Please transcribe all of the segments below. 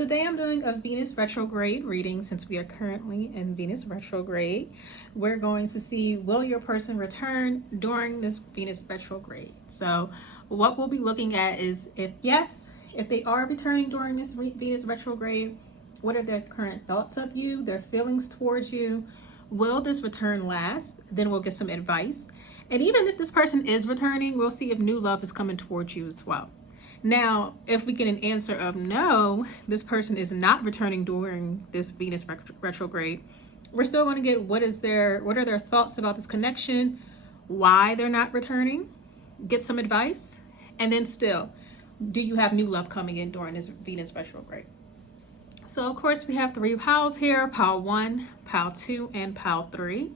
today I'm doing a Venus retrograde reading. Since we are currently in Venus retrograde, we're going to see, will your person return during this Venus retrograde? So what we'll be looking at is, if yes, if they are returning during this Venus retrograde, what are their current thoughts of you, their feelings towards you? Will this return last? Then we'll get some advice. And even if this person is returning, we'll see if new love is coming towards you as well. Now, if we get an answer of no, this person is not returning during this Venus retrograde, we're still going to get what are their thoughts about this connection, why they're not returning, get some advice, and then still, do you have new love coming in during this Venus retrograde? So of course we have 3 piles here, pile 1, pile 2, and pile 3.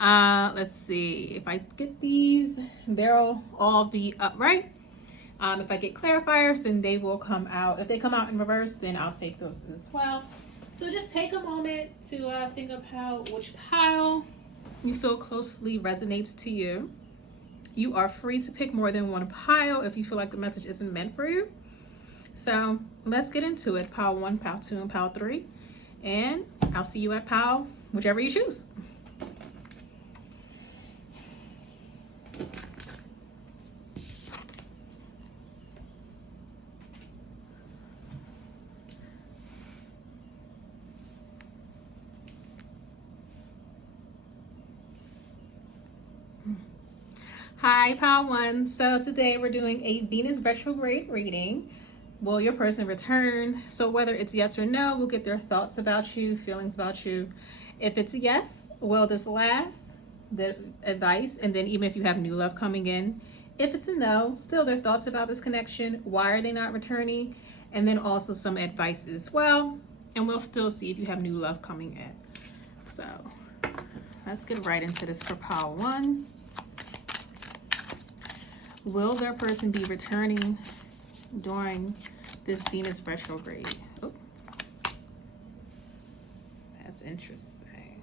Let's see, if I get these, they'll all be upright. If I get clarifiers, then they will come out. If they come out in reverse, then I'll take those as well. So just take a moment to think of which pile you feel closely resonates to you. You are free to pick more than one pile if you feel like the message isn't meant for you. So let's get into it. Pile 1, pile 2, and pile 3. And I'll see you at pile, whichever you choose. Hi, pile 1. So today we're doing a Venus retrograde reading. Will your person return? So whether it's yes or no, we'll get their thoughts about you, feelings about you. If it's a yes, will this last? The advice, and then even if you have new love coming in. If it's a no, still their thoughts about this connection. Why are they not returning? And then also some advice as well. And we'll still see if you have new love coming in. So let's get right into this for pile 1. Will their person be returning during this Venus retrograde? Oh, that's interesting.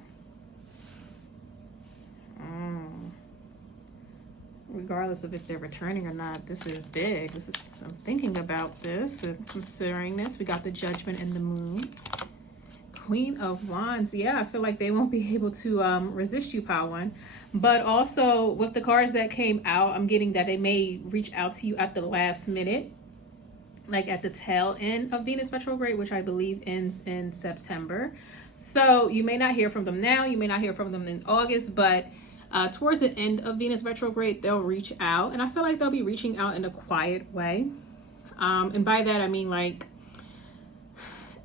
Regardless of if they're returning or not, this is big. I'm thinking about this and considering this. We got the Judgment and the Moon. Queen of Wands. Yeah, I feel like they won't be able to resist you, pile 1. But also with the cards that came out, I'm getting that they may reach out to you at the last minute, like at the tail end of Venus retrograde, which I believe ends in September. So you may not hear from them now, you may not hear from them in August, but towards the end of Venus retrograde, they'll reach out. And I feel like they'll be reaching out in a quiet way. And by that, I mean like,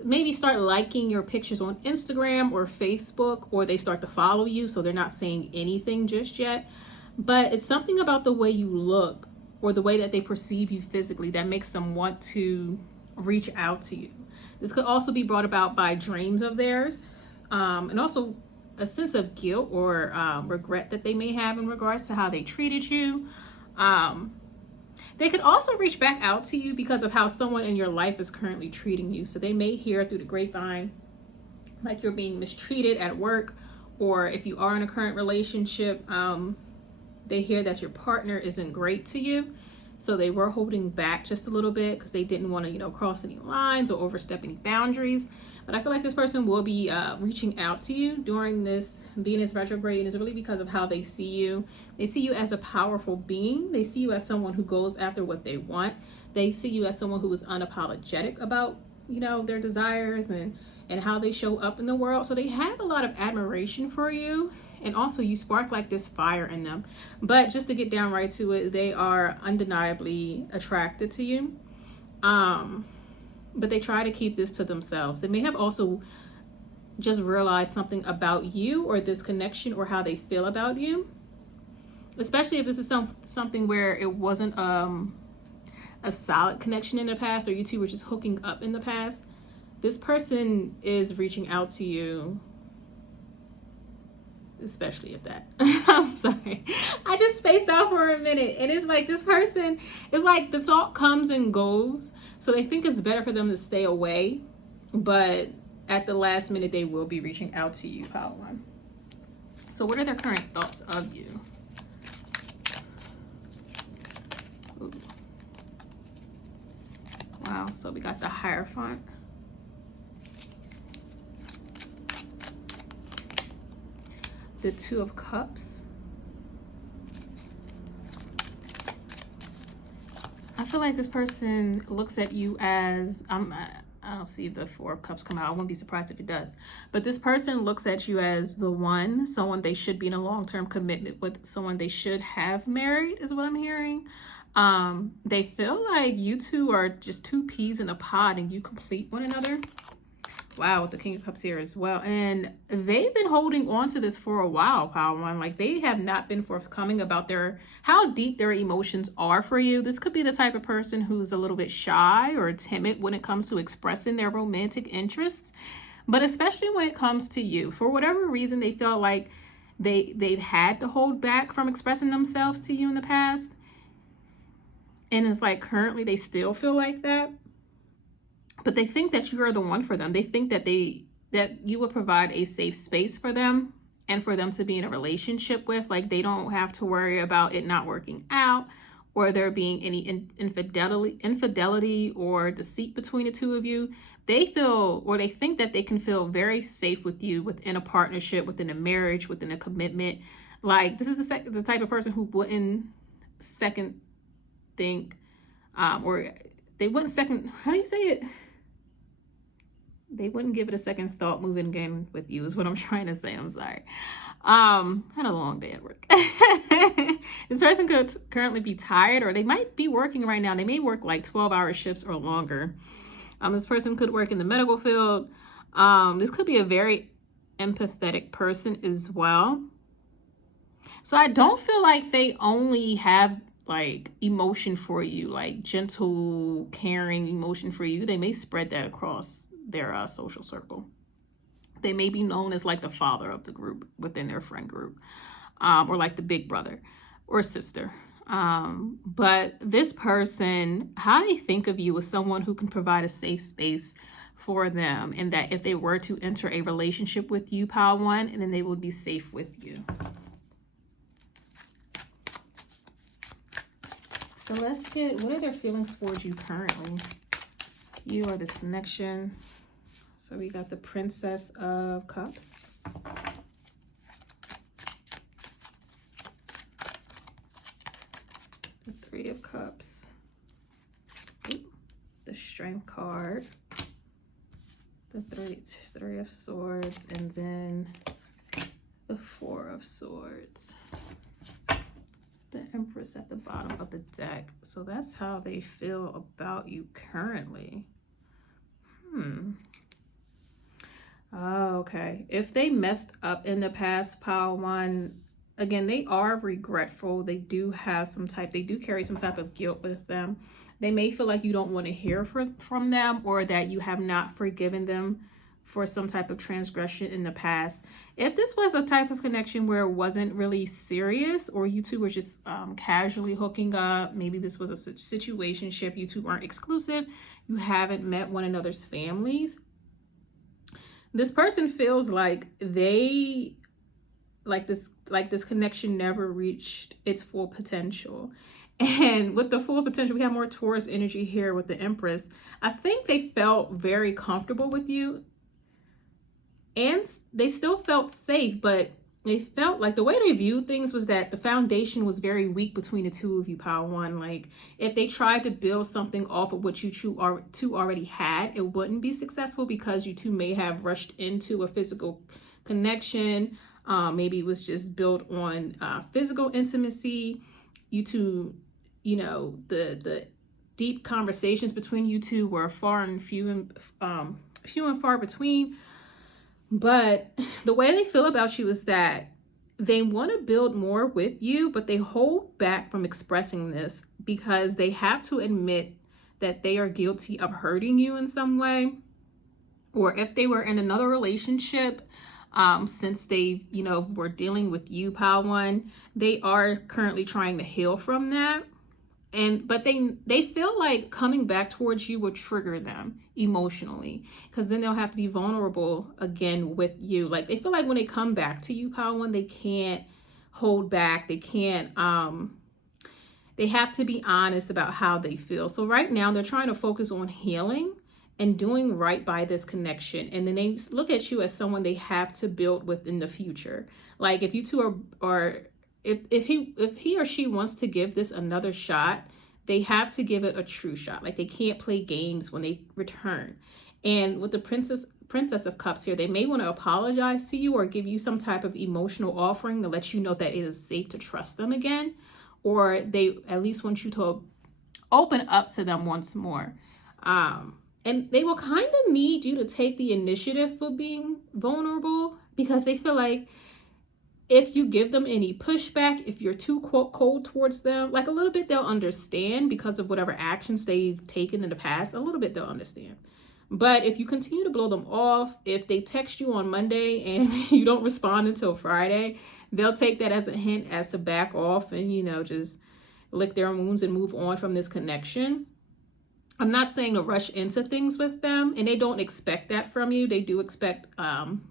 maybe start liking your pictures on Instagram or Facebook, or they start to follow you, so they're not saying anything just yet. But it's something about the way you look or the way that they perceive you physically that makes them want to reach out to you. This could also be brought about by dreams of theirs, and also a sense of guilt or regret that they may have in regards to how they treated you. They could also reach back out to you because of how someone in your life is currently treating you. So they may hear through the grapevine like you're being mistreated at work, or if you are in a current relationship, they hear that your partner isn't great to you. So they were holding back just a little bit because they didn't want to, cross any lines or overstep any boundaries. But I feel like this person will be reaching out to you during this Venus retrograde, and it's really because of how they see you. They see you as a powerful being. They see you as someone who goes after what they want. They see you as someone who is unapologetic about, their desires and how they show up in the world. So they have a lot of admiration for you. And also you spark like this fire in them. But just to get down right to it, they are undeniably attracted to you. But they try to keep this to themselves. They may have also just realized something about you or this connection or how they feel about you. Especially if this is something where it wasn't a solid connection in the past, or you two were just hooking up in the past. This person is reaching out to you, especially if that. I'm sorry. I just spaced out for a minute. And it's like this person, it's like the thought comes and goes. So they think it's better for them to stay away. But at the last minute, they will be reaching out to you, pile 1. So what are their current thoughts of you? Ooh. Wow. So we got the Hierophant. the Two of Cups. I feel like this person looks at you as, I don't see if the Four of Cups come out. I wouldn't be surprised if it does. But this person looks at you as the one, someone they should be in a long-term commitment with, someone they should have married, is what I'm hearing. They feel like you two are just two peas in a pod and you complete one another. Wow, with the King of Cups here as well. And they've been holding on to this for a while, Power One. Like, they have not been forthcoming about how deep their emotions are for you. This could be the type of person who's a little bit shy or timid when it comes to expressing their romantic interests. But especially when it comes to you, for whatever reason, they feel like they've had to hold back from expressing themselves to you in the past. And it's like currently they still feel like that. But they think that you are the one for them. They think that you would provide a safe space for them and for them to be in a relationship with. Like, they don't have to worry about it not working out or there being any infidelity or deceit between the two of you. They feel, or they think that they can feel very safe with you within a partnership, within a marriage, within a commitment. Like, this is the type of person who wouldn't second think, or they wouldn't second, how do you say it? They wouldn't give it a second thought moving again with you is what I'm trying to say. I'm sorry. Had a long day at work. This person could currently be tired, or they might be working right now. They may work like 12-hour shifts or longer. This person could work in the medical field. This could be a very empathetic person as well. So I don't feel like they only have like emotion for you, like gentle, caring emotion for you. They may spread that across their social circle. They may be known as like the father of the group within their friend group, or like the big brother or sister. But this person, how they think of you as someone who can provide a safe space for them, and that if they were to enter a relationship with you, Power One, and then they would be safe with you. So let's get, what are their feelings towards you currently? You or this connection. So we got the Princess of Cups. The Three of Cups. The Strength card. The three of Swords. And then the Four of Swords. The Empress at the bottom of the deck. So that's how they feel about you currently. Oh, okay. If they messed up in the past, Power One, again, they are regretful. They do carry some type of guilt with them. They may feel like you don't want to hear from them, or that you have not forgiven them for some type of transgression in the past. If this was a type of connection where it wasn't really serious, or you two were just casually hooking up, maybe this was a situationship, you two weren't exclusive, you haven't met one another's families, this person feels like this connection never reached its full potential. And with the full potential, we have more Taurus energy here with the Empress. I think they felt very comfortable with you, and they still felt safe, but they felt like the way they viewed things was that the foundation was very weak between the two of you, Power One. Like, if they tried to build something off of what you two already had, it wouldn't be successful, because you two may have rushed into a physical connection. Maybe it was just built on physical intimacy. You two, the deep conversations between you two were few and far between. But the way they feel about you is that they want to build more with you, but they hold back from expressing this because they have to admit that they are guilty of hurting you in some way. Or if they were in another relationship, since they, were dealing with you, Power One, they are currently trying to heal from that. But they feel like coming back towards you will trigger them emotionally, because then they'll have to be vulnerable again with you. Like, they feel like when they come back to you, Power One, they can't hold back. They can't, they have to be honest about how they feel. So right now they're trying to focus on healing and doing right by this connection. And then they look at you as someone they have to build with in the future. Like if you two are if he or she wants to give this another shot, they have to give it a true shot. Like they can't play games when they return. And with the Princess of Cups here, they may want to apologize to you or give you some type of emotional offering to let you know that it is safe to trust them again, or they at least want you to open up to them once more. And they will kind of need you to take the initiative for being vulnerable, because they feel like if you give them any pushback, if you're too cold towards them, like a little bit, they'll understand because of whatever actions they've taken in the past. A little bit they'll understand. But if you continue to blow them off, if they text you on Monday and you don't respond until Friday, they'll take that as a hint as to back off and, you know, just lick their wounds and move on from this connection. I'm not saying to rush into things with them, and they don't expect that from you. They do expect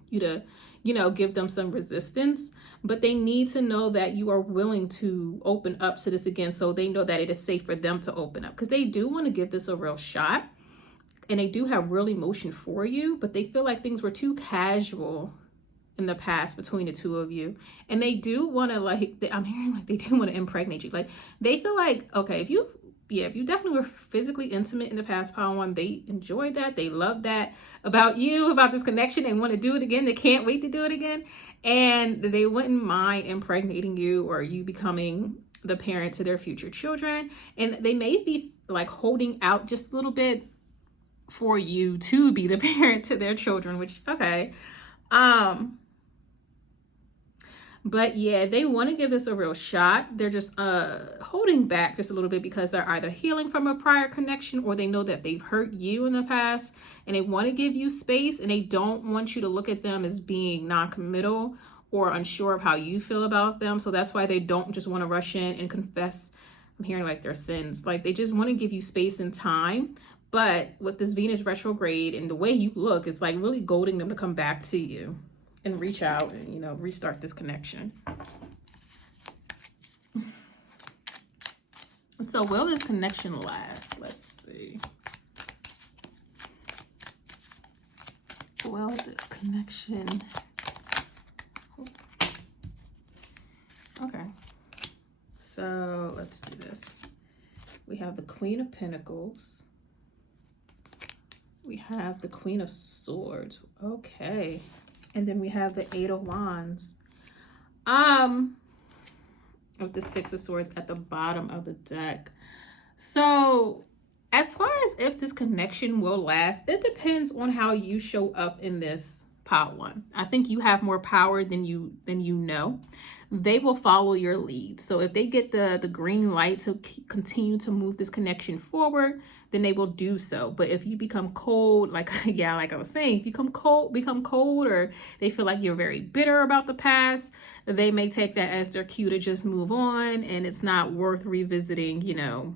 you to, you know, give them some resistance, but they need to know that you are willing to open up to this again, so they know that it is safe for them to open up, because they do want to give this a real shot. And they do have real emotion for you, but they feel like things were too casual in the past between the two of you. And they do want to, like, I'm hearing like they do want to impregnate you. Like they feel like, okay, if you definitely were physically intimate in the past, Pile 1, they enjoyed that. They love that about you, about this connection. They want to do it again. They can't wait to do it again. And they wouldn't mind impregnating you or you becoming the parent to their future children. And they may be like holding out just a little bit for you to be the parent to their children, which, okay. But yeah, they want to give this a real shot. They're just holding back just a little bit because they're either healing from a prior connection, or they know that they've hurt you in the past and they want to give you space, and they don't want you to look at them as being non-committal or unsure of how you feel about them. So that's why they don't just want to rush in and confess, I'm hearing like their sins. Like they just want to give you space and time. But with this Venus retrograde and the way you look, it's like really goading them to come back to you and reach out and, you know, restart this connection. So will this connection last? Let's see. Will this connection... Okay. So let's do this. We have the Queen of Pentacles. We have the Queen of Swords. Okay. And then we have the Eight of Wands. With the Six of Swords at the bottom of the deck. So as far as if this connection will last, it depends on how you show up in this Pile 1. I think you have more power than you know. They will follow your lead. So if they get the green light to continue to move this connection forward, then they will do so. But if you become cold, like, yeah, like I was saying, if you become cold, or they feel like you're very bitter about the past, they may take that as their cue to just move on, and it's not worth revisiting, you know,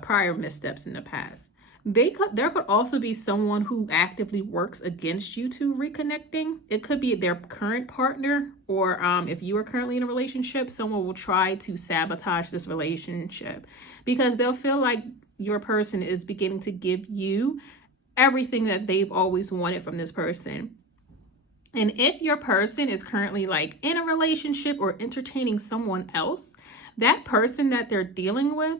prior missteps in the past. There could also be someone who actively works against you to reconnecting. It could be their current partner, or if you are currently in a relationship, someone will try to sabotage this relationship because they'll feel like your person is beginning to give you everything that they've always wanted from this person. And if your person is currently like in a relationship or entertaining someone else, that person that they're dealing with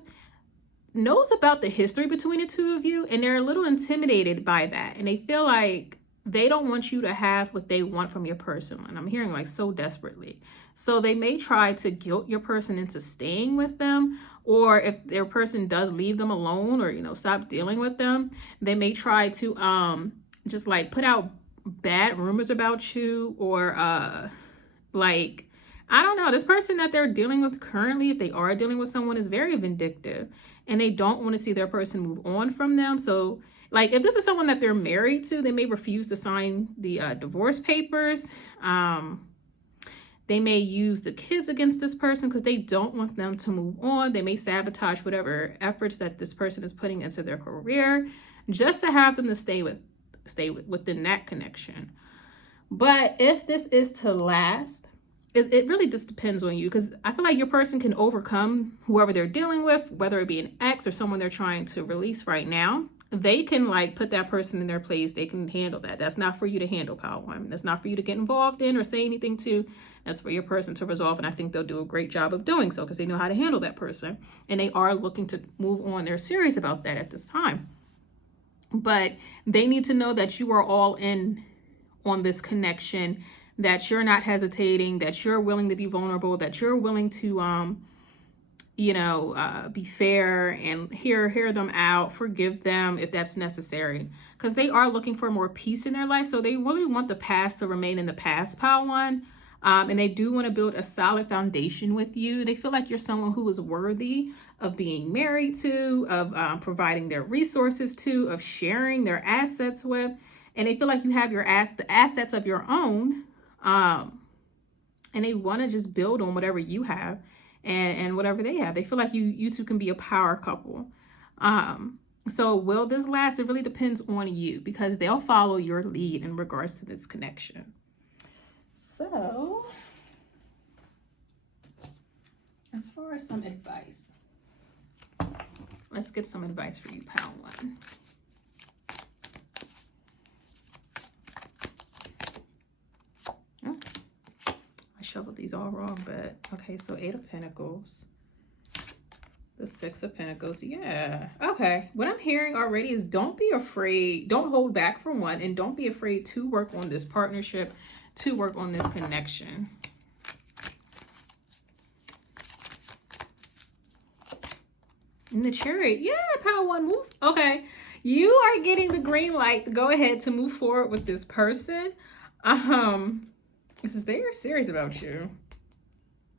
knows about the history between the two of you, and they're a little intimidated by that, and they feel like they don't want you to have what they want from your person. And I'm hearing like so desperately. So they may try to guilt your person into staying with them, or if their person does leave them alone or, you know, stop dealing with them, they may try to just like put out bad rumors about you, or like, I don't know, this person that they're dealing with currently, if they are dealing with someone, is very vindictive, and they don't want to see their person move on from them. So like if this is someone that they're married to, they may refuse to sign the divorce papers. They may use the kids against this person because they don't want them to move on. They may sabotage whatever efforts that this person is putting into their career just to have them to stay within that connection. But if this is to last, it really just depends on you, because I feel like your person can overcome whoever they're dealing with, whether it be an ex or someone they're trying to release right now. they can like put that person in their place. They can handle that. That's not for you to handle, Power One. That's not for you to get involved in or say anything to. That's for your person to resolve. And I think they'll do a great job of doing so because they know how to handle that person. And they are looking to move on. They're serious about that at this time. But they need to know that you are all in on this connection, that you're not hesitating, that you're willing to be vulnerable, that you're willing to, be fair and hear them out, forgive them if that's necessary, because they are looking for more peace in their life. So they really want the past to remain in the past, Power One. And they do want to build a solid foundation with you. They feel like you're someone who is worthy of being married to, of providing their resources to, of sharing their assets with. And they feel like you have the assets of your own. And they want to just build on whatever you have and whatever they have. They feel like you two can be a power couple. So will this last? It really depends on you, because they'll follow your lead in regards to this connection. So, as far as some advice, let's get some advice for you, Power One. Oh, I shuffled these all wrong, but okay, so 8 of Pentacles, the 6 of Pentacles, yeah. Okay, what I'm hearing already is don't be afraid, don't hold back from one, and don't be afraid to work on this partnership, to work on this connection. In the Chariot, yeah, Power One, move. Okay, you are getting the green light to go ahead to move forward with this person. Because they are serious about you.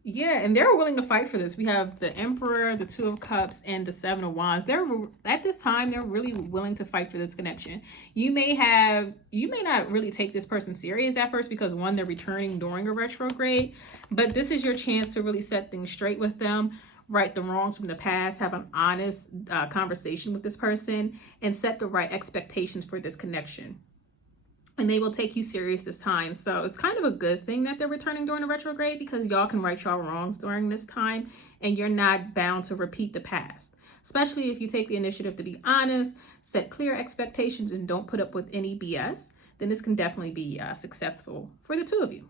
Yeah, and they're willing to fight for this. We have the Emperor, the 2 of Cups, and the 7 of Wands. They're at this time, they're really willing to fight for this connection. You may not really take this person serious at first because, one, they're returning during a retrograde, but this is your chance to really set things straight with them, right the wrongs from the past, have an honest conversation with this person, and set the right expectations for this connection. And they will take you serious this time. So it's kind of a good thing that they're returning during the retrograde, because y'all can right y'all wrongs during this time and you're not bound to repeat the past. Especially if you take the initiative to be honest, set clear expectations, and don't put up with any BS, then this can definitely be successful for the two of you.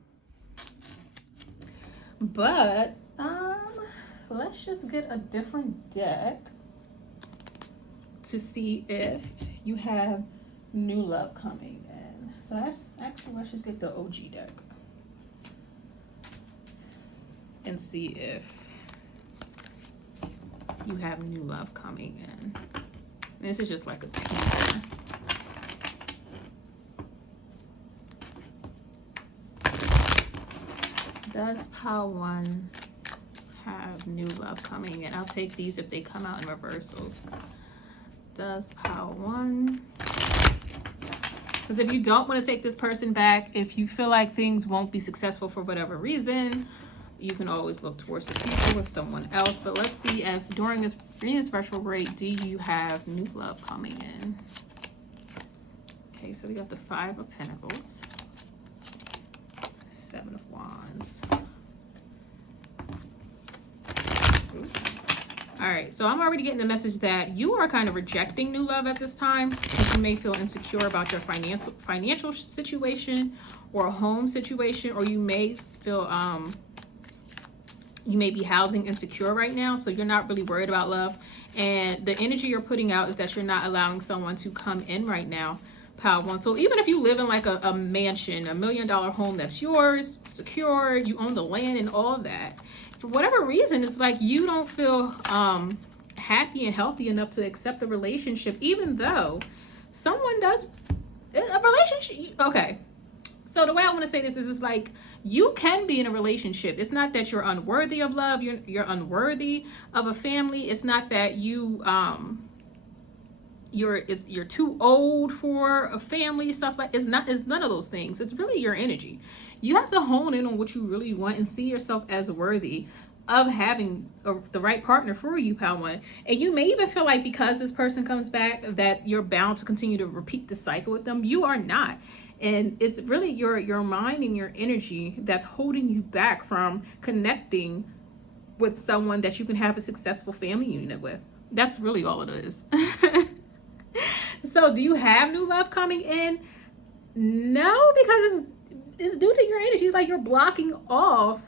But let's just get a different deck to see if you have new love coming. So let's just get the OG deck and see if you have new love coming in. This is just like a teaser. Does Power One have new love coming in? I'll take these if they come out in reversals. Does Power One? Because if you don't want to take this person back, if you feel like things won't be successful for whatever reason, you can always look towards the future with someone else. But let's see if during this Venus retrograde, do you have new love coming in? Okay, so we got the 5 of Pentacles, 7 of Wands. Ooh. All right, so I'm already getting the message that you are kind of rejecting new love at this time. You may feel insecure about your financial situation or a home situation, or you may feel you may be housing insecure right now, so you're not really worried about love. And the energy you're putting out is that you're not allowing someone to come in right now, Power One. So even if you live in like a mansion, $1 million home that's yours, secure, you own the land and all of that, for whatever reason, it's like you don't feel happy and healthy enough to accept a relationship, even though someone does a relationship. Okay, so the way I want to say this is, it's like you can be in a relationship. It's not that you're unworthy of love, you're unworthy of a family. It's not that you're too old for a family, stuff like it's none of those things. It's really your energy. You have to hone in on what you really want and see yourself as worthy of having the right partner for you, Power One. And you may even feel like because this person comes back that you're bound to continue to repeat the cycle with them. You are not. And it's really your mind and your energy that's holding you back from connecting with someone that you can have a successful family unit with. That's really all it is. So do you have new love coming in? No, because it's due to your energy. It's like you're blocking off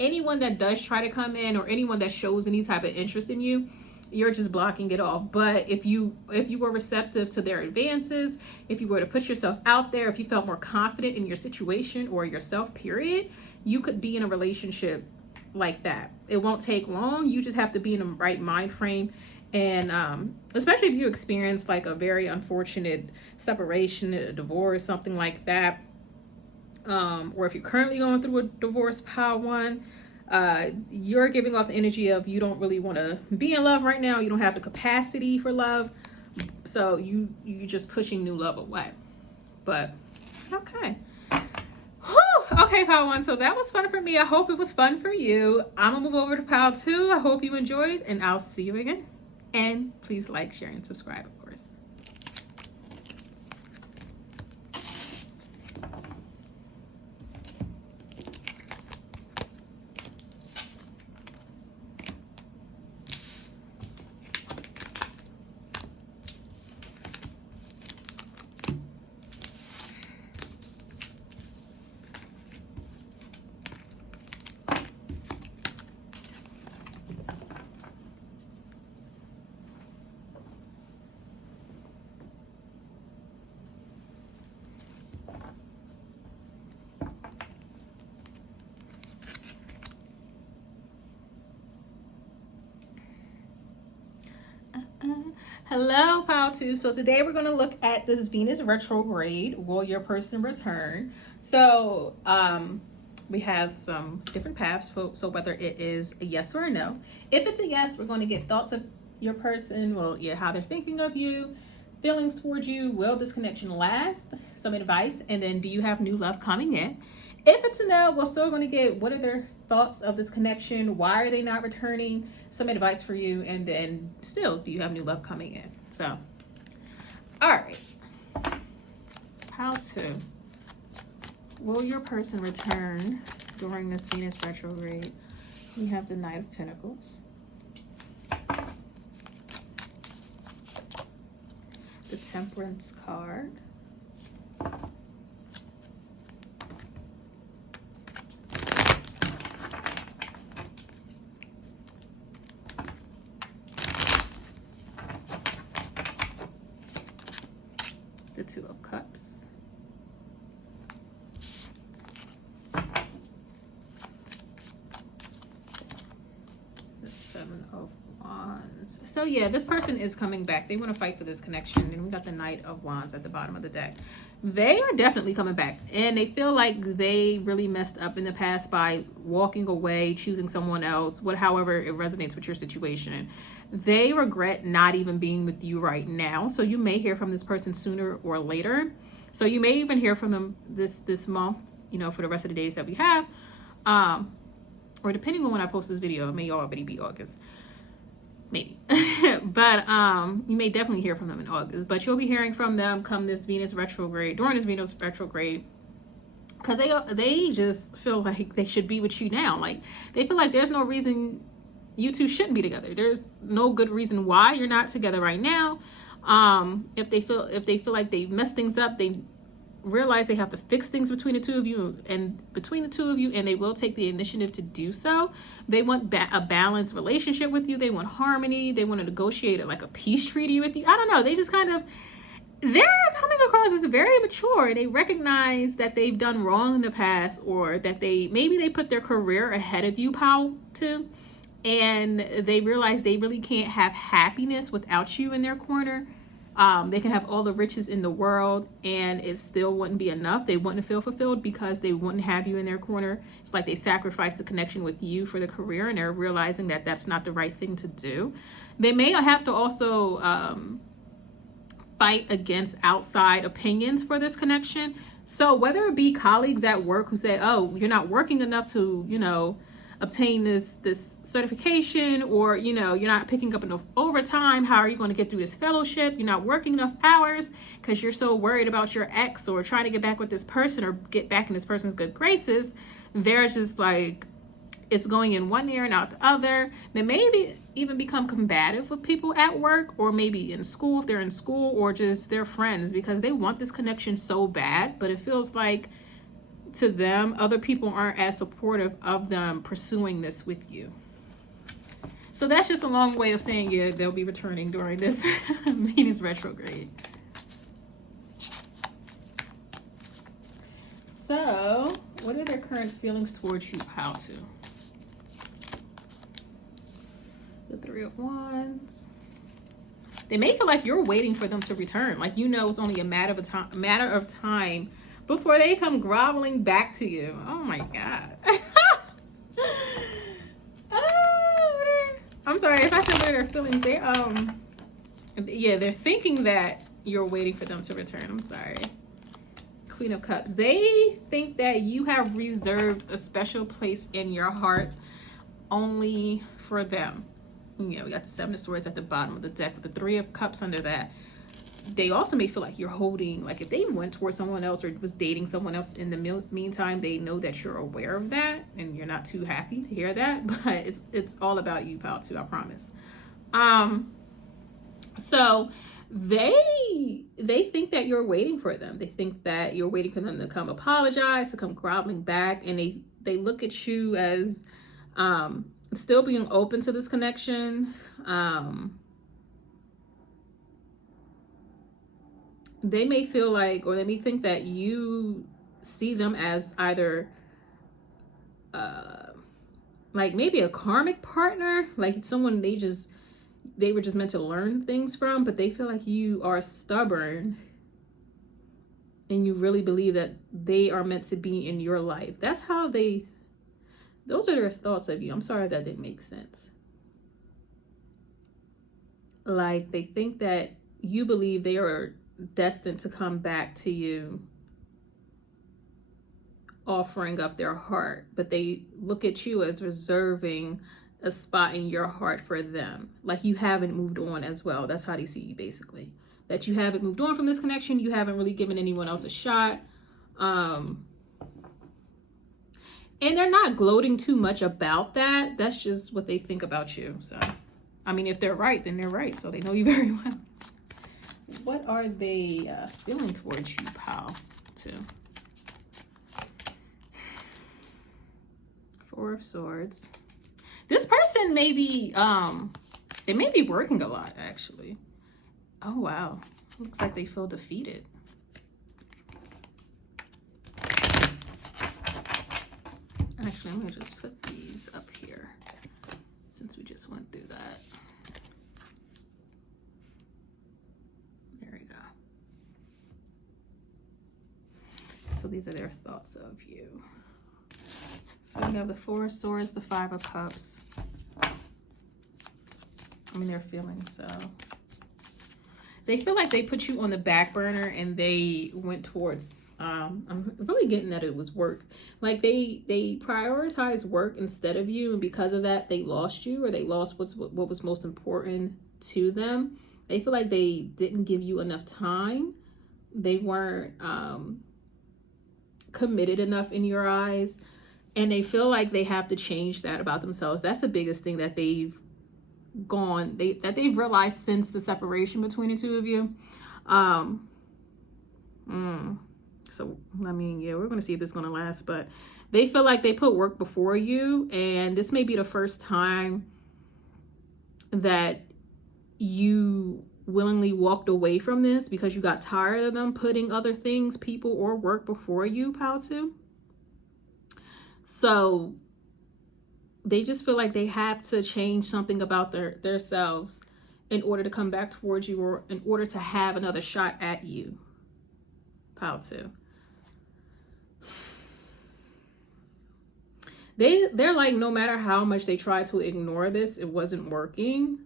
anyone that does try to come in, or anyone that shows any type of interest in you. You're just blocking it off. But if you were receptive to their advances, if you were to put yourself out there, if you felt more confident in your situation or yourself, period, you could be in a relationship like that. It won't take long. You just have to be in the right mind frame. And especially if you experience like a very unfortunate separation, a divorce, something like that, or if you're currently going through a divorce, pile one, you're giving off the energy of you don't really want to be in love right now. You don't have the capacity for love. So you're just pushing new love away. But okay. Whew. Okay, pile one. So that was fun for me. I hope it was fun for you. I'm gonna move over to pile two. I hope you enjoyed, and I'll see you again. And please like, share, and subscribe, of course. Hello, pile two. So today we're going to look at this Venus retrograde. Will your person return? So we have some different paths. So whether it is a yes or a no. If it's a yes, we're going to get thoughts of your person. Well, yeah, how they're thinking of you, feelings towards you. Will this connection last? Some advice. And then, do you have new love coming in? If it's a no, we're still going to get what are their thoughts of this connection? Why are they not returning? Some advice for you. And then still, do you have new love coming in? So, all right. Pile two. Will your person return during this Venus retrograde? We have the Knight of Pentacles. The Temperance card. The Two of Cups. The Seven of Wands. So yeah, this person is coming back. They want to fight for this connection. And we got the Knight of Wands at the bottom of the deck. They are definitely coming back. And they feel like they really messed up in the past by walking away, choosing someone else, however it resonates with your situation. They regret not even being with you right now. So you may hear from this person sooner or later. So you may even hear from them this month, you know, for the rest of the days that we have. Or depending on when I post this video, it may already be August. Maybe. But you may definitely hear from them in August. But you'll be hearing from them come this Venus retrograde, during this Venus retrograde. Because they just feel like they should be with you now. Like, they feel like there's no reason you two shouldn't be together. There's no good reason why you're not together right now. If they feel like they messed things up, they realize they have to fix things between the two of you, and they will take the initiative to do so. They want a balanced relationship with you. They want harmony. They want to negotiate like a peace treaty with you. I don't know. They just kind of, they're coming across as very mature. They recognize that they've done wrong in the past, or that maybe they put their career ahead of you, pal, too. And they realize they really can't have happiness without you in their corner. They can have all the riches in the world and it still wouldn't be enough. They wouldn't feel fulfilled because they wouldn't have you in their corner. It's like they sacrificed the connection with you for the career, and they're realizing that that's not the right thing to do. They may have to also fight against outside opinions for this connection. So whether it be colleagues at work who say, oh, you're not working enough to, you know, obtain this certification, or, you know, you're not picking up enough overtime. How are you going to get through this fellowship? You're not working enough hours because you're so worried about your ex, or trying to get back with this person, or get back in this person's good graces. They're just like, it's going in one ear and out the other. Then maybe even become combative with people at work, or maybe in school if they're in school, or just their friends, because they want this connection so bad, but it feels like to them other people aren't as supportive of them pursuing this with you. So that's just a long way of saying, yeah, they'll be returning during this Venus retrograde. So what are their current feelings towards you? How to? The Three of Wands. They may feel like you're waiting for them to return. Like, you know, it's only a matter of time before they come groveling back to you. Oh my God. I'm sorry if I said what are their feelings. They're thinking that you're waiting for them to return. I'm sorry. Queen of Cups. They think that you have reserved a special place in your heart only for them. You know, we got the Seven of Swords at the bottom of the deck with the Three of Cups under that. They also may feel like you're holding, like if they went towards someone else or was dating someone else in the meantime, they know that you're aware of that and you're not too happy to hear that, but it's all about you, pal, too, I promise. So they think that you're waiting for them. They think that you're waiting for them to come apologize, to come groveling back, and they look at you as still being open to this connection. They may feel like, or they may think that you see them as either like maybe a karmic partner, like someone they were just meant to learn things from, but they feel like you are stubborn and you really believe that they are meant to be in your life. That's how those are their thoughts of you. I'm sorry that didn't make sense. Like, they think that you believe they are destined to come back to you offering up their heart, but they look at you as reserving a spot in your heart for them. Like, you haven't moved on as well. That's how they see you, basically. That you haven't moved on from this connection. You haven't really given anyone else a shot. And they're not gloating too much about that. That's just what they think about you. So, I mean, if they're right, then they're right. So they know you very well. What are they feeling towards you, pal, too? Four of Swords. This person may be, they may be working a lot, actually. Oh, wow. Looks like they feel defeated. Actually, I'm going to just put these up here since we just went through that. There we go. So these are their thoughts of you. So we have the Four of Swords, the Five of Cups. I mean, their feelings, so. They feel like they put you on the back burner and they went towards, I'm really getting that it was work. Like, they prioritize work instead of you, and because of that, they lost you, or they lost what was most important to them. They feel like they didn't give you enough time. They weren't committed enough in your eyes, and they feel like they have to change that about themselves. That's the biggest thing that they've realized since the separation between the two of you. So, I mean, yeah, we're going to see if this is going to last, but they feel like they put work before you, and this may be the first time that you willingly walked away from this because you got tired of them putting other things, people, or work before you, pal, too. So they just feel like they have to change something about themselves in order to come back towards you, or in order to have another shot at you, pal, too. They're like, no matter how much they try to ignore this, it wasn't working.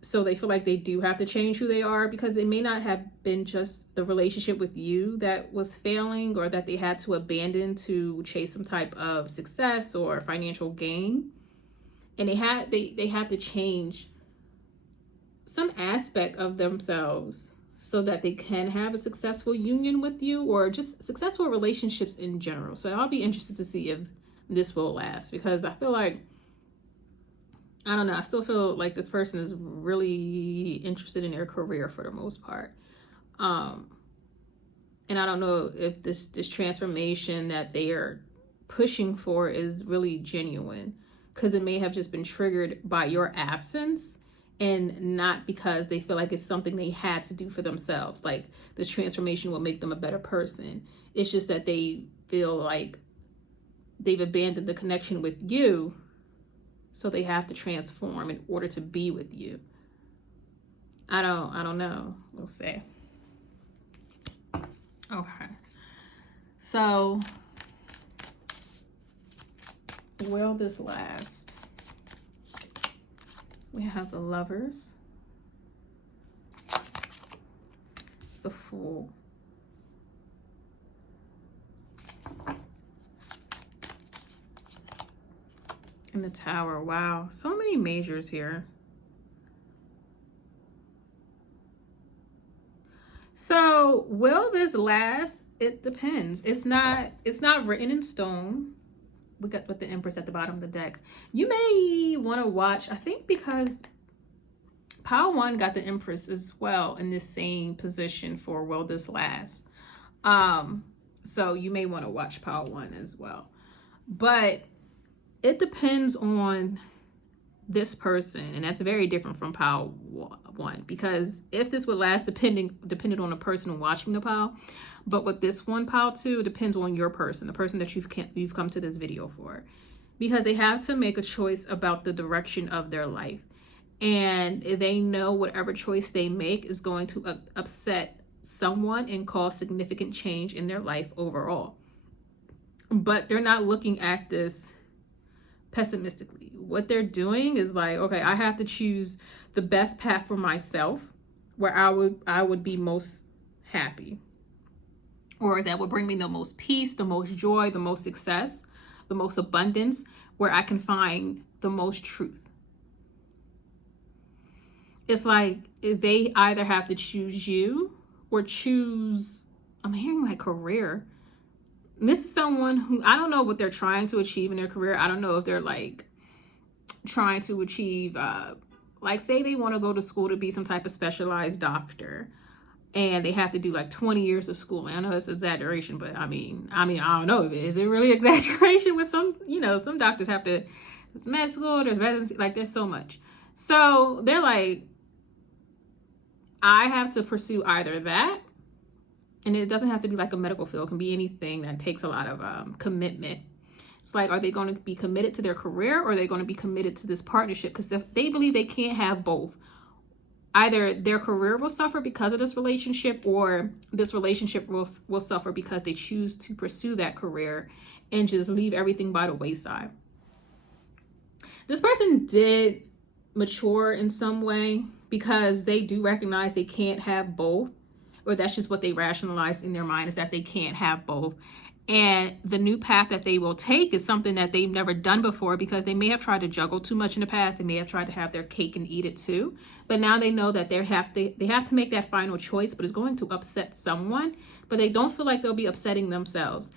So they feel like they do have to change who they are, because it may not have been just the relationship with you that was failing, or that they had to abandon to chase some type of success or financial gain. And they have to change some aspect of themselves so that they can have a successful union with you, or just successful relationships in general. So I'll be interested to see if this will last, because I feel like I don't know. I still feel like this person is really interested in their career for the most part. And I don't know if this transformation that they are pushing for is really genuine, because it may have just been triggered by your absence and not because they feel like it's something they had to do for themselves. Like this transformation will make them a better person. It's just that they feel like they've abandoned the connection with you, so they have to transform in order to be with you. I don't know. We'll see. Okay. So, will this last? We have the Lovers, the Fool, and the Tower. Wow, so many majors here. So, will this last? It depends. It's not written in stone. We got with the Empress at the bottom of the deck. You may want to watch, I think, because Pile 1 got the Empress as well in this same position for will this last. So you may want to watch Pile 1 as well. But it depends on this person, and that's very different from Pile 1, because if this would last depended on the person watching the pile, but with this one, Pile 2, it depends on your person, the person that you've come to this video for, because they have to make a choice about the direction of their life, and they know whatever choice they make is going to upset someone and cause significant change in their life overall. But they're not looking at this pessimistically. What they're doing is like, okay, I have to choose the best path for myself, where I would be most happy, or that would bring me the most peace, the most joy, the most success, the most abundance, where I can find the most truth. It's like they either have to choose you or choose, I'm hearing like career. This is someone who, I don't know what they're trying to achieve in their career. I don't know if they're like trying to achieve, like say they want to go to school to be some type of specialized doctor, and they have to do like 20 years of schooling. I know it's exaggeration, but I mean, I don't know. Is it really exaggeration with some, some doctors have to, it's med school, there's residency, like there's so much. So they're like, I have to pursue either that, and it doesn't have to be like a medical field. It can be anything that takes a lot of commitment. It's like, are they going to be committed to their career, or are they going to be committed to this partnership? Because if they believe they can't have both, either their career will suffer because of this relationship, or this relationship will suffer because they choose to pursue that career and just leave everything by the wayside. This person did mature in some way, because they do recognize they can't have both, or that's just what they rationalized in their mind, is that they can't have both. And the new path that they will take is something that they've never done before, because they may have tried to juggle too much in the past. They may have tried to have their cake and eat it too. But now they know that they have to make that final choice, but it's going to upset someone, but they don't feel like they'll be upsetting themselves.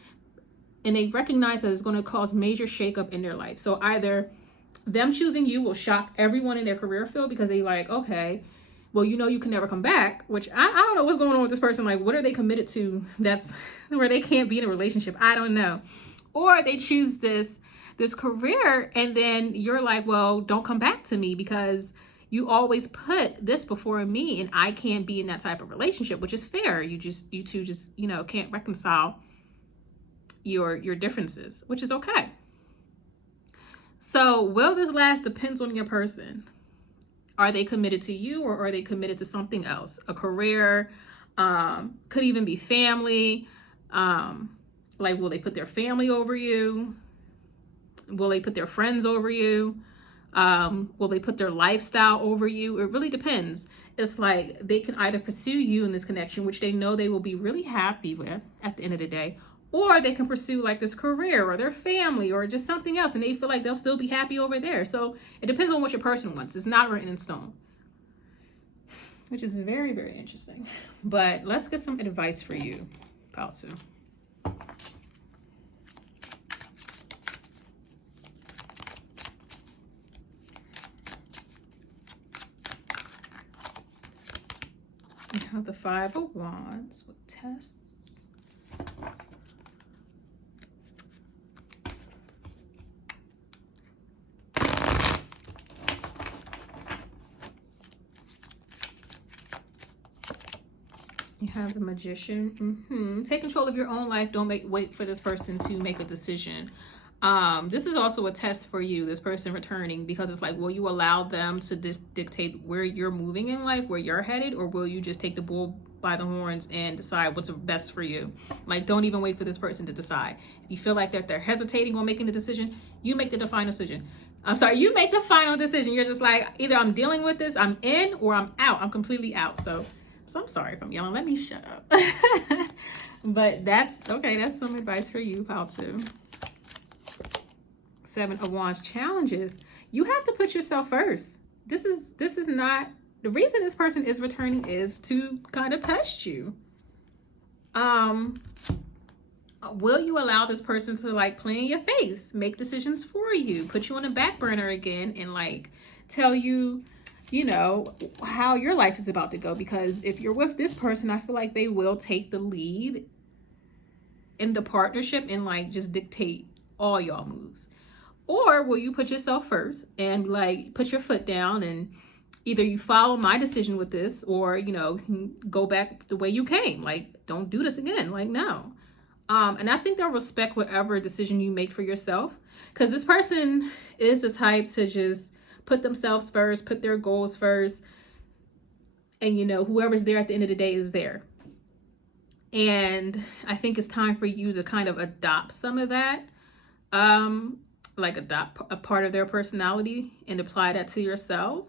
And they recognize that it's going to cause major shakeup in their life. So either them choosing you will shock everyone in their career field, because they like, okay, well, you can never come back, which I don't know what's going on with this person. Like, what are they committed to that's where they can't be in a relationship? I don't know. Or they choose this career, and then you're like, well, don't come back to me, because you always put this before me, and I can't be in that type of relationship, which is fair. You two just can't reconcile your differences, which is okay. So will this last depends on your person. Are they committed to you, or are they committed to something else? A career, could even be family. Like, will they put their family over you? Will they put their friends over you? Will they put their lifestyle over you? It really depends. It's like they can either pursue you in this connection, which they know they will be really happy with at the end of the day, or they can pursue like this career or their family or just something else, and they feel like they'll still be happy over there. So it depends on what your person wants. It's not written in stone, which is very, very interesting. But let's get some advice for you, Pile 2. Five of Wands with tests. You have the Magician. Take control of your own life. Don't wait for this person to make a decision. This is also a test for you, this person returning, because it's like, will you allow them to dictate where you're moving in life, where you're headed, or will you just take the bull by the horns and decide what's best for you? Like, don't even wait for this person to decide. If you feel like that they're hesitating on making the decision, you make the final decision. You make the final decision. You're just like, either I'm dealing with this, I'm in, or I'm out. I'm completely out. So I'm sorry if I'm yelling. Let me shut up. But that's okay. That's some advice for you, pal, too. Seven of Wands challenges. You have to put yourself first. This is not the reason this person is returning, is to kind of test you. Will you allow this person to like play in your face, make decisions for you, put you on the back burner again, and like tell you, you know, how your life is about to go? Because if you're with this person, I feel like they will take the lead in the partnership and like just dictate all y'all moves. Or will you put yourself first and like put your foot down, and either you follow my decision with this, or, you know, go back the way you came. Like, don't do this again. Like, no. And I think they'll respect whatever decision you make for yourself, because this person is the type to just put themselves first, put their goals first. And, you know, whoever's there at the end of the day is there. And I think it's time for you to kind of adopt some of that. Like adopt a part of their personality and apply that to yourself,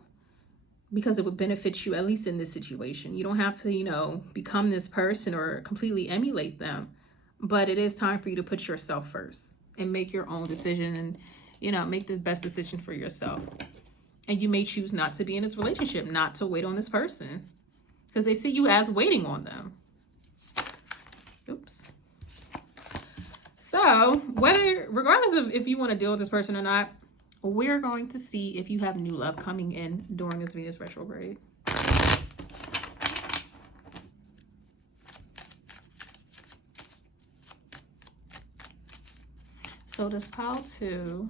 because it would benefit you, at least in this situation. You don't have to, you know, become this person or completely emulate them, but it is time for you to put yourself first and make your own decision and, you know, make the best decision for yourself. And you may choose not to be in this relationship, not to wait on this person, because they see you as waiting on them. Oops. So regardless of if you want to deal with this person or not, we're going to see if you have new love coming in during this Venus retrograde. So does pile 2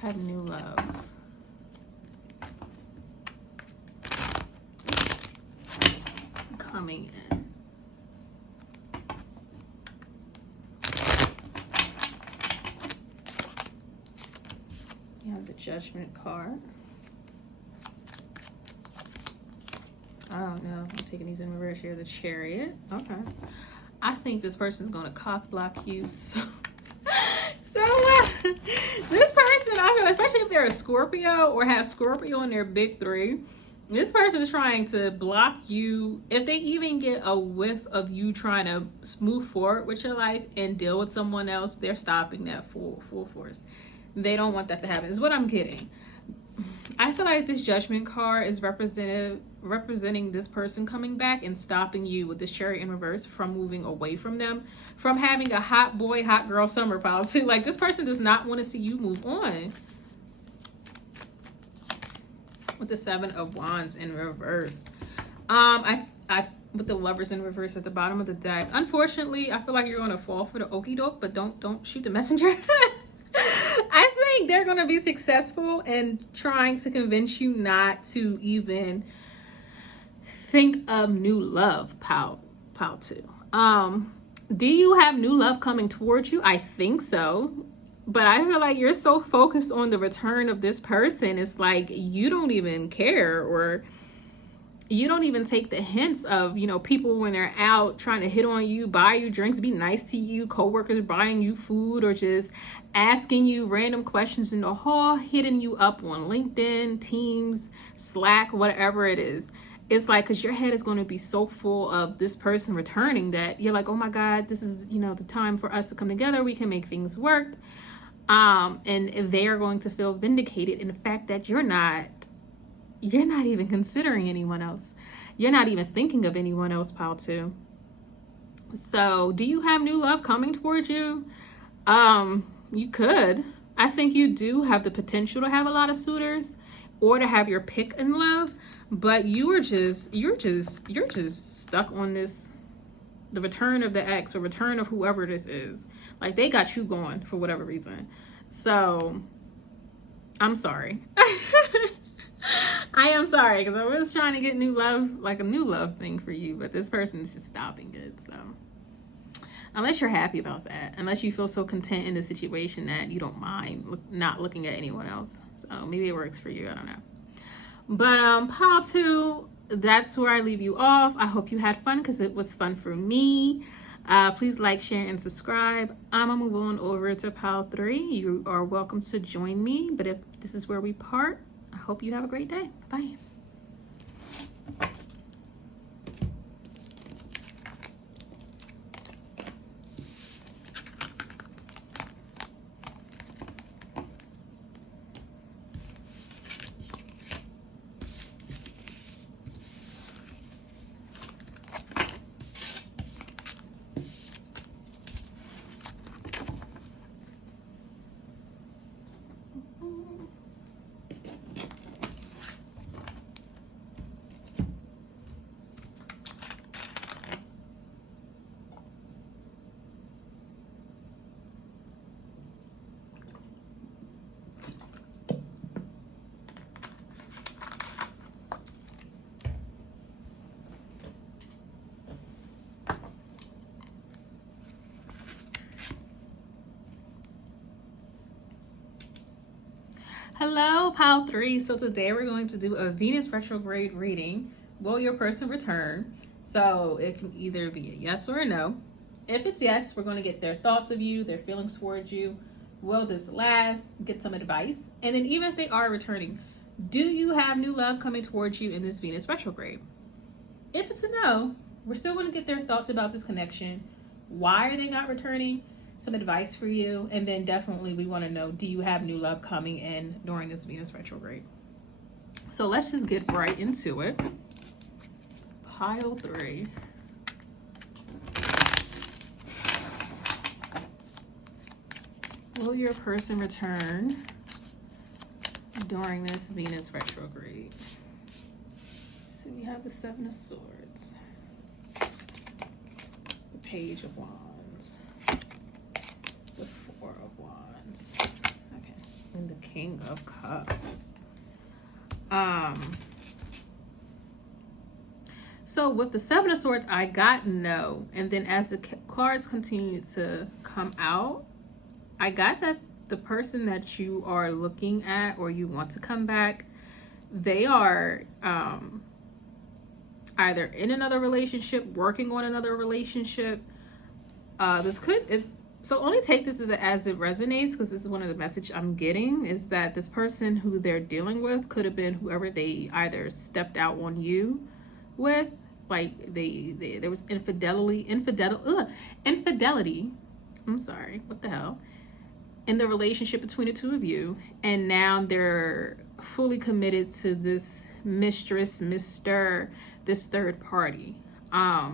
have new love? Coming in. You have the Judgment card. Oh no, I'm taking these in reverse here. The Chariot. Okay. I think this person's going to cock block you so this person, I feel, especially if they're a Scorpio or have Scorpio in their big 3, this person is trying to block you. If they even get a whiff of you trying to move forward with your life and deal with someone else, they're stopping that full force. They don't want that to happen, is what I'm getting. I feel like this Judgment card is representing this person coming back and stopping you with this Chariot in reverse from moving away from them, from having a hot boy, hot girl summer policy. Like, this person does not want to see you move on. With the Seven of Wands in reverse. With the Lovers in reverse at the bottom of the deck. Unfortunately, I feel like you're going to fall for the okie doke, but don't shoot the messenger. I think they're going to be successful in trying to convince you not to even think of new love, pal 2. Do you have new love coming towards you? I think so. But I feel like you're so focused on the return of this person. It's like you don't even care, or you don't even take the hints of, you know, people when they're out trying to hit on you, buy you drinks, be nice to you, coworkers buying you food, or just asking you random questions in the hall, hitting you up on LinkedIn, Teams, Slack, whatever it is. It's like, because your head is going to be so full of this person returning that you're like, oh my God, this is, you know, the time for us to come together. We can make things work. And they are going to feel vindicated in the fact that you're not even considering anyone else. You're not even thinking of anyone else, pile 2. So do you have new love coming towards you? You could. I think you do have the potential to have a lot of suitors, or to have your pick in love, but you're just stuck on this, the return of the ex or return of whoever this is. Like, they got you going for whatever reason. So I'm sorry. I am sorry, because I was trying to get new love, like a new love thing for you, but this person's just stopping it. So unless you're happy about that, unless you feel so content in the situation that you don't mind not looking at anyone else. So maybe it works for you, I don't know. But pile 2, that's where I leave you off. I hope you had fun, because it was fun for me. Please like, share, and subscribe. I'm gonna move on over to pile 3. You are welcome to join me, but if this is where we part, I hope you have a great day. Bye. Hello, pile 3. So today we're going to do a Venus retrograde reading. Will your person return? So it can either be a yes or a no. If it's yes, we're going to get their thoughts of you, their feelings towards you. Will this last? Get some advice. And then even if they are returning, do you have new love coming towards you in this Venus retrograde? If it's a no, we're still going to get their thoughts about this connection. Why are they not returning? Some advice for you, and then definitely we want to know, do you have new love coming in during this Venus retrograde? So let's just get right into it. Pile 3. Will your person return during this Venus retrograde? So we have the 7 of Swords, the Page of Wands, the 4 of Wands, okay, and the King of Cups. So with the 7 of Swords, I got no, and then as the cards continue to come out, I got that the person that you are looking at or you want to come back, they are either in another relationship, working on another relationship. This could, so only take this as it resonates, because this is one of the message I'm getting, is that this person who they're dealing with could have been whoever they either stepped out on you with, like there was infidelity. I'm sorry, what the hell? In the relationship between the two of you, and now they're fully committed to this mistress, Mr., this third party. I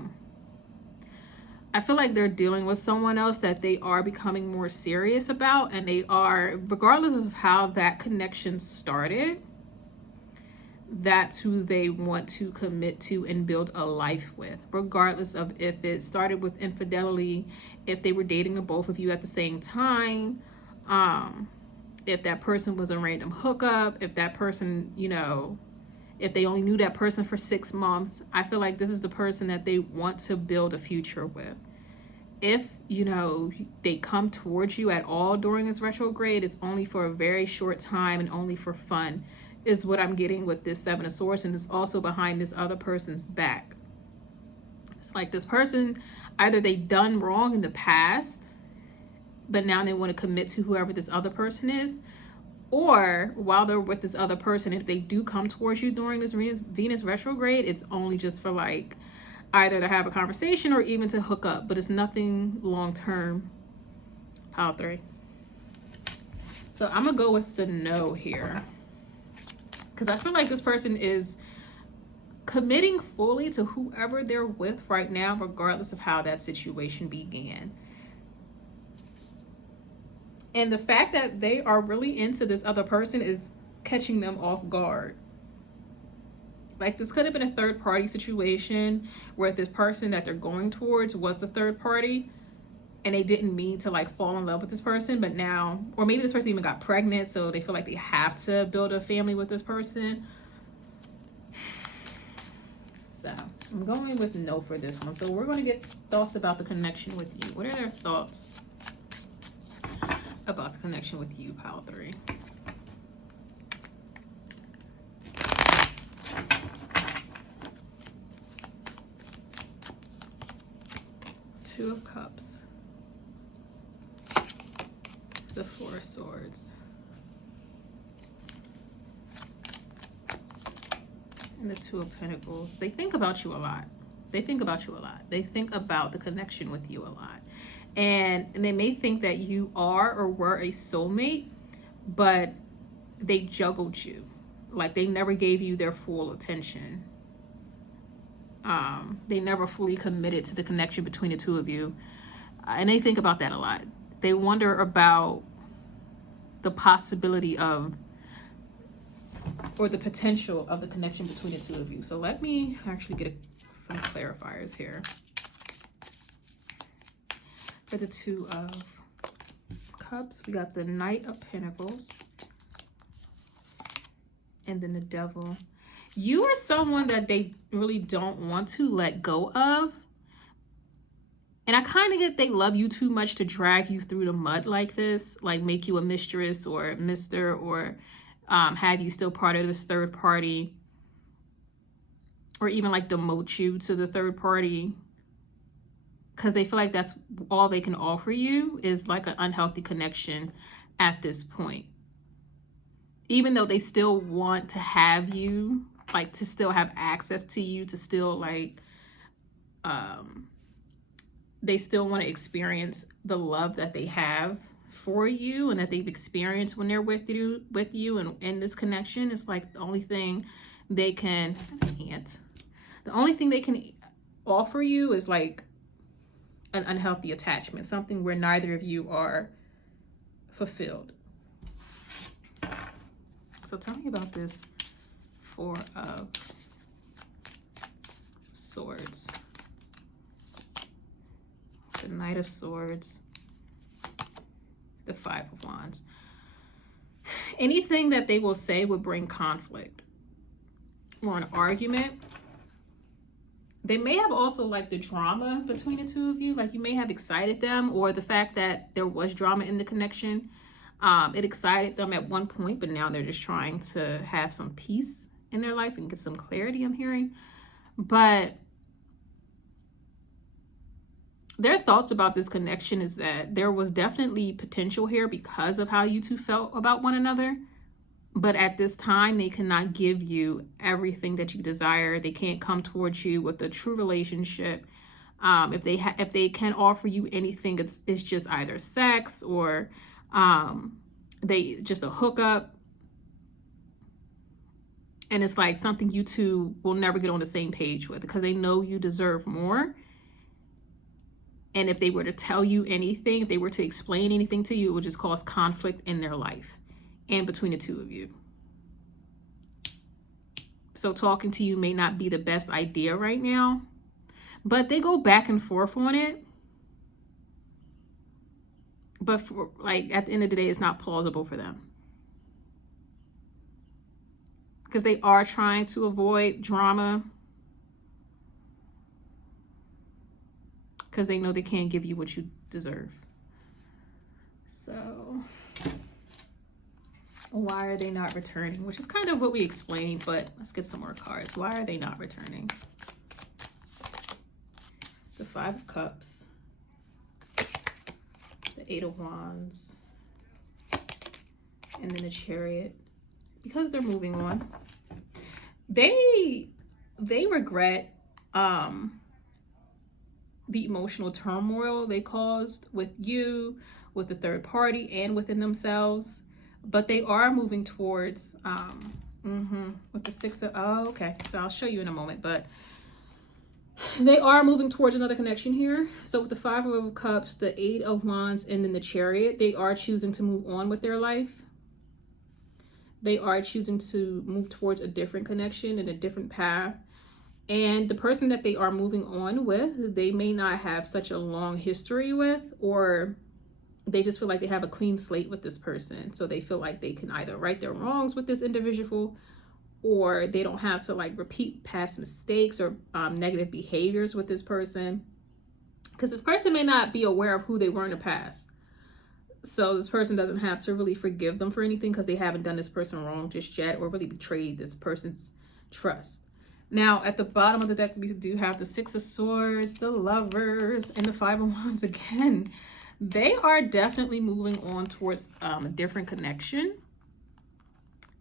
feel like they're dealing with someone else that they are becoming more serious about, and they are, regardless of how that connection started, that's who they want to commit to and build a life with, regardless of if it started with infidelity, if they were dating the both of you at the same time, if that person was a random hookup, if that person, you know, if they only knew that person for 6 months. I feel like this is the person that they want to build a future with. If, you know, they come towards you at all during this retrograde, it's only for a very short time and only for fun, is what I'm getting with this 7 of Swords, and it's also behind this other person's back. It's like this person, either they done wrong in the past, but now they want to commit to whoever this other person is, or while they're with this other person, if they do come towards you during this Venus retrograde, it's only just for like either to have a conversation or even to hook up, but it's nothing long-term. Pile 3. So I'm gonna go with the no here, because I feel like this person is committing fully to whoever they're with right now, regardless of how that situation began. And the fact that they are really into this other person is catching them off guard. Like, this could have been a third party situation where this person that they're going towards was the third party, and they didn't mean to like fall in love with this person, but now, or maybe this person even got pregnant, so they feel like they have to build a family with this person. So I'm going with no for this one. So we're going to get thoughts about the connection with you. What are their thoughts about the connection with you, pile 3? Two of Cups. The Four of Swords. And the Two of Pentacles. They think about you a lot. They think about you a lot. They think about the connection with you a lot. And they may think that you are or were a soulmate, but they juggled you. Like, they never gave you their full attention. They never fully committed to the connection between the two of you. And they think about that a lot. They wonder about the possibility of, or the potential of the connection between the two of you. So let me actually get some clarifiers here. For the Two of Cups, we got the Knight of Pentacles. And then the Devil. You are someone that they really don't want to let go of. And I kind of get they love you too much to drag you through the mud like this. Like, make you a mistress or mister, or have you still part of this third party, or even like demote you to the third party, because they feel like that's all they can offer you is like an unhealthy connection at this point. Even though they still want to have you, like to still have access to you, to still like they still want to experience the love that they have for you and that they've experienced when they're with you and in this connection. It's like the only thing they can offer you is like an unhealthy attachment, something where neither of you are fulfilled. So tell me about this Four of Swords, the Knight of Swords, the Five of Wands. Anything that they will say would bring conflict or an argument. They may have also like the drama between the two of you. Like, you may have excited them, or the fact that there was drama in the connection. It excited them at one point, but now they're just trying to have some peace in their life and get some clarity, I'm hearing. But their thoughts about this connection is that there was definitely potential here because of how you two felt about one another. But at this time, they cannot give you everything that you desire. They can't come towards you with a true relationship. If they can offer you anything, it's just either sex or they just a hookup. And it's like something you two will never get on the same page with, because they know you deserve more. And if they were to tell you anything, if they were to explain anything to you, it would just cause conflict in their life and between the two of you. So talking to you may not be the best idea right now, but they go back and forth on it. But for, like, at the end of the day, it's not plausible for them, because they are trying to avoid drama, because they know they can't give you what you deserve. So why are they not returning? Which is kind of what we explained, but let's get some more cards. Why are they not returning? The Five of Cups, the Eight of Wands, and then the Chariot. Because they're moving on. They regret the emotional turmoil they caused with you, with the third party, and within themselves. But they are moving towards with the Six of, oh, okay, so I'll show you in a moment, but they are moving towards another connection here. So with the Five of Cups, the Eight of Wands, and then the Chariot, they are choosing to move on with their life. They are choosing to move towards a different connection and a different path. And the person that they are moving on with, they may not have such a long history with, or they just feel like they have a clean slate with this person. So they feel like they can either right their wrongs with this individual, or they don't have to like repeat past mistakes or negative behaviors with this person. Because this person may not be aware of who they were in the past. So this person doesn't have to really forgive them for anything because they haven't done this person wrong just yet or really betrayed this person's trust. Now, at the bottom of the deck, we do have the Six of Swords, the Lovers, and the Five of Wands again. They are definitely moving on towards a different connection.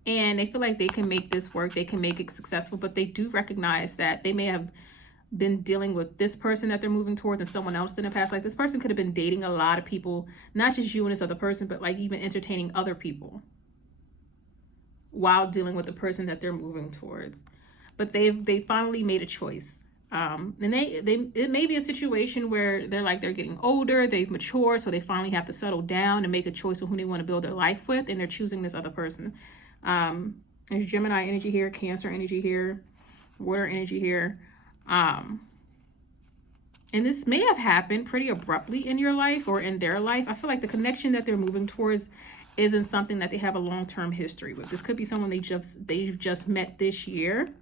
And they feel like they can make this work. They can make it successful. But they do recognize that they may have been dealing with this person that they're moving towards and someone else in the past. Like this person could have been dating a lot of people, not just you and this other person, but like even entertaining other people while dealing with the person that they're moving towards. But they finally made a choice. And it may be a situation where they're getting older, they've matured, so they finally have to settle down and make a choice of who they want to build their life with, and they're choosing this other person. There's Gemini energy here, Cancer energy here, water energy here. And this may have happened pretty abruptly in your life or in their life. I feel like the connection that they're moving towards isn't something that they have a long-term history with. This could be someone they've just met this year,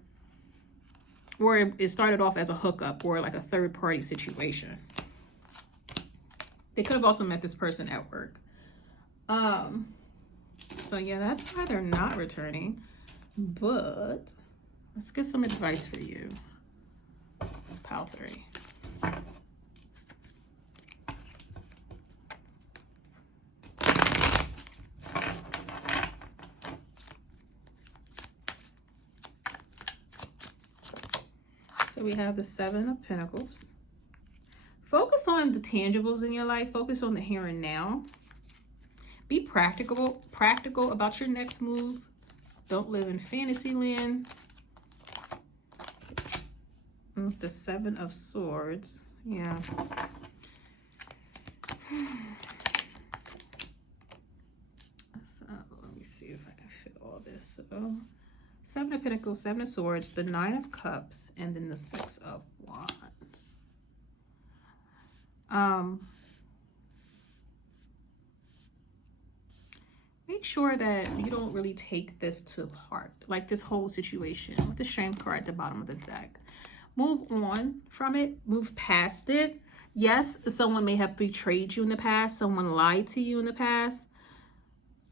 or it started off as a hookup or like a third-party situation. They could have also met this person at work. So yeah, that's why they're not returning. But let's get some advice for you, Pile 3. So we have the Seven of Pentacles. Focus on the tangibles in your life. Focus on the here and now. Be practical about your next move. Don't live in fantasy land. The Seven of Swords. Yeah. So let me see if I can fit all this. So Seven of Pentacles, Seven of Swords, the Nine of Cups, and then the Six of Wands. Make sure that you don't really take this to heart, like this whole situation with the Strength card at the bottom of the deck. Move on from it, move past it. Yes, someone may have betrayed you in the past, someone lied to you in the past,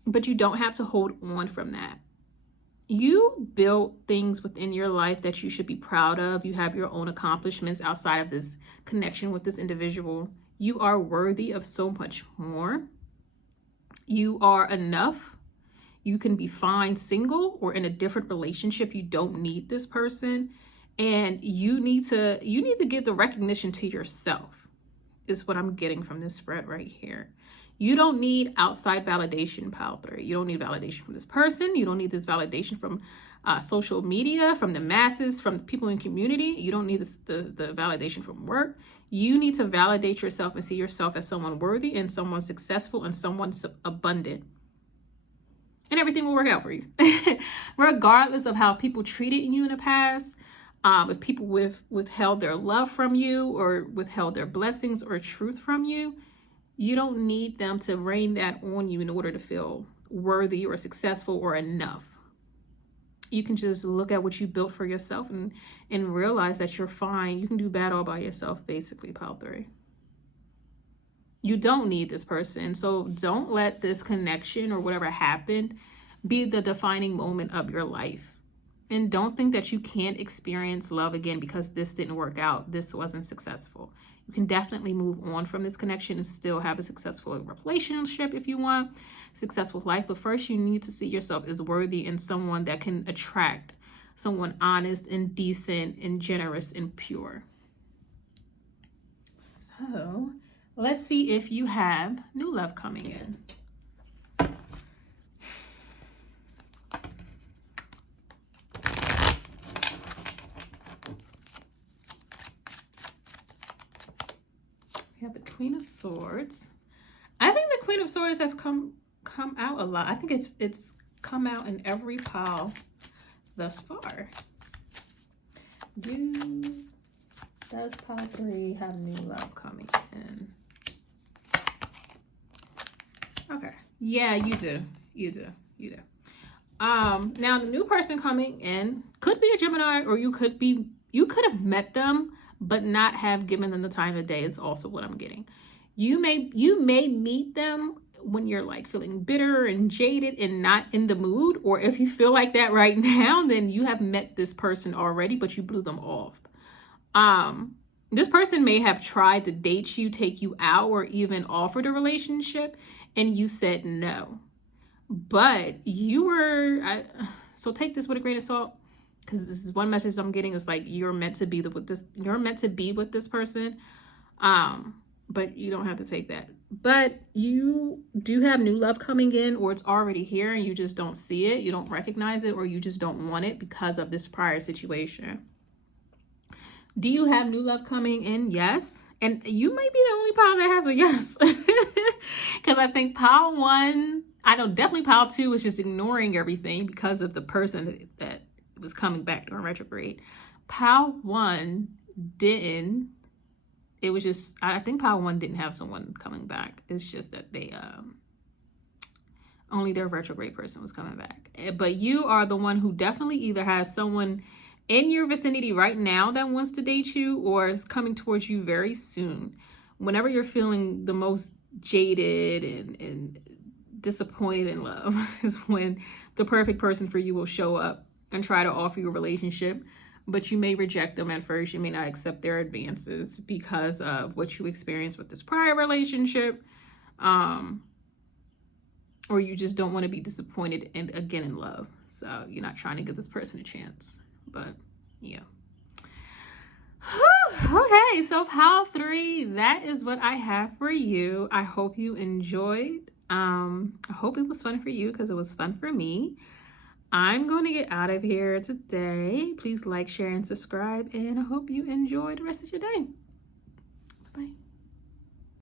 but you don't have to hold on from that. You built things within your life that you should be proud of. You have your own accomplishments outside of this connection with this individual. You are worthy of so much more. You are enough. You can be fine single or in a different relationship. You don't need this person. And you need to give the recognition to yourself, is what I'm getting from this spread right here. You don't need outside validation, Pile 3. You don't need validation from this person. You don't need this validation from social media, from the masses, from the people in community. You don't need the validation from work. You need to validate yourself and see yourself as someone worthy and someone successful and someone abundant. And everything will work out for you. Regardless of how people treated you in the past, if people withheld their love from you or withheld their blessings or truth from you, you don't need them to rain that on you in order to feel worthy or successful or enough. You can just look at what you built for yourself and realize that you're fine. You can do bad all by yourself, basically, Pile 3. You don't need this person. So don't let this connection or whatever happened be the defining moment of your life. And don't think that you can't experience love again because this didn't work out. This wasn't successful. You can definitely move on from this connection and still have a successful relationship if you want, successful life. But first, you need to see yourself as worthy and someone that can attract someone honest and decent and generous and pure. So let's see if you have new love coming in. We have the Queen of Swords. I think the Queen of Swords have come out a lot. I think it's come out in every pile thus far. Does pile 3 have new love coming in? Okay. Yeah, you do. You do. You do. Now the new person coming in could be a Gemini, or you could have met them but not have given them the time of day is also what I'm getting. You may meet them when you're like feeling bitter and jaded and not in the mood, or if you feel like that right now, then you have met this person already, but you blew them off. This person may have tried to date you, take you out, or even offered a relationship, and you said no. But you were, so take this with a grain of salt, because this is one message I'm getting. Is like you're meant to be with this person, but you don't have to take that. But you do have new love coming in, or it's already here and you just don't see it, you don't recognize it, or you just don't want it because of this prior situation. Do you have new love coming in? Yes. And you might be the only pile that has a yes, because I think pile 1, I know definitely pile 2 was just ignoring everything because of the person that was coming back during retrograde. Pile 1 didn't. It was just, I think pile 1 didn't have someone coming back. It's just that they, only their retrograde person was coming back. But you are the one who definitely either has someone in your vicinity right now that wants to date you, or is coming towards you very soon. Whenever you're feeling the most jaded and disappointed in love is when the perfect person for you will show up and try to offer you a relationship, but you may reject them at first. You may not accept their advances because of what you experienced with this prior relationship, or you just don't want to be disappointed again in love, so you're not trying to give this person a chance. But yeah. Okay, so pile 3, that is what I have for you. I hope you enjoyed. I hope it was fun for you, because it was fun for me. I'm going to get out of here today. Please like, share, and subscribe, and I hope you enjoy the rest of your day. Bye.